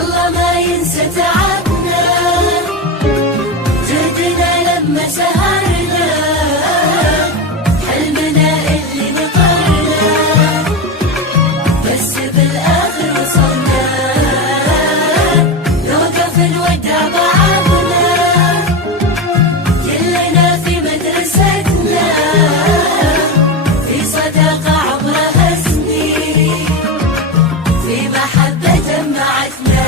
الله ما ينسى تعبنا، جهدنا لما سهرنا، حلمنا اللي نطرنا، بس بالآخر وصلنا، نوقف نودع بعضنا، كلنا في مدرستنا، في صداقة عمرها سنين، في محبة جمعتنا.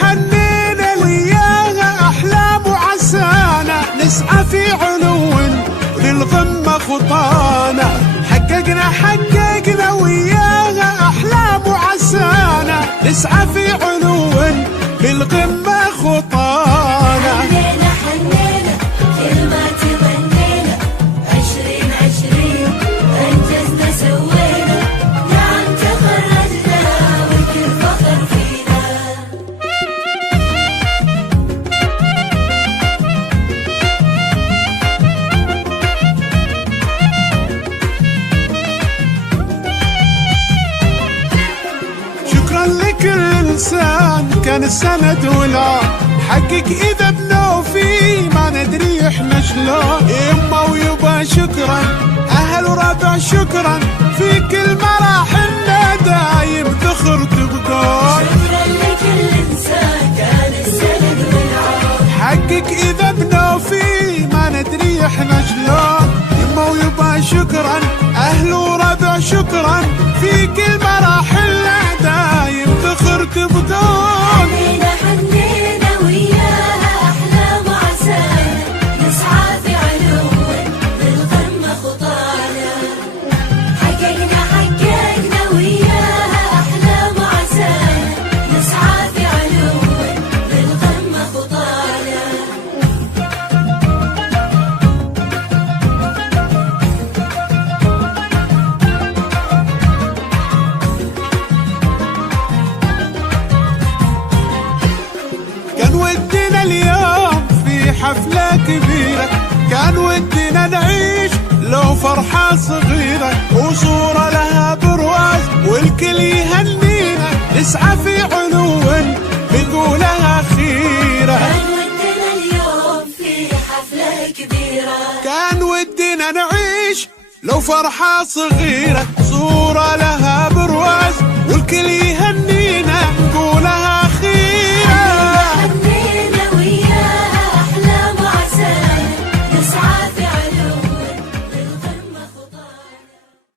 حنينا وياها أحلام وعسانا، نسعى في علو للقمة خطانا، حققنا وياها أحلام وعسانا، نسعى في علو للقمة خطانا. حنينا كل ما تمنينا، 2020 أنجزنا سوينا، نعم تخرجنا والكل فخر فينا. شكرا لكل إنسان كان السند والعون، حقق إذا بنوفي ما ندري إحنا شلون. يما ويبا شكرا، أهل وربع شكرا، في كل مراحلنا دايم ذخر تبقون. شكرا لكل إنسان كان السند والعون، حقق إذا بنوفي ما ندري إحنا شلون. يما ويبا شكرا، أهل وربع شكرا، في كل مراحلنا دايم ذخر تبقون. حنينا وياها أحلام وعسانا، نسعى في علو للقمة خطانا، حققنا وياها أحلام وعسانا، نسعى في علو للقمة خطانا. كان ودنا اليوم في حفلة كبيرة، كان ودنا نعيش لو فرحة صغيرة، وصورة لها برواز والكل يهنينا، نسعى في علو نقولها خيرة. كان ودنا اليوم في حفلة كبيرة، كان ودنا نعيش لو فرحة صغيرة، صورة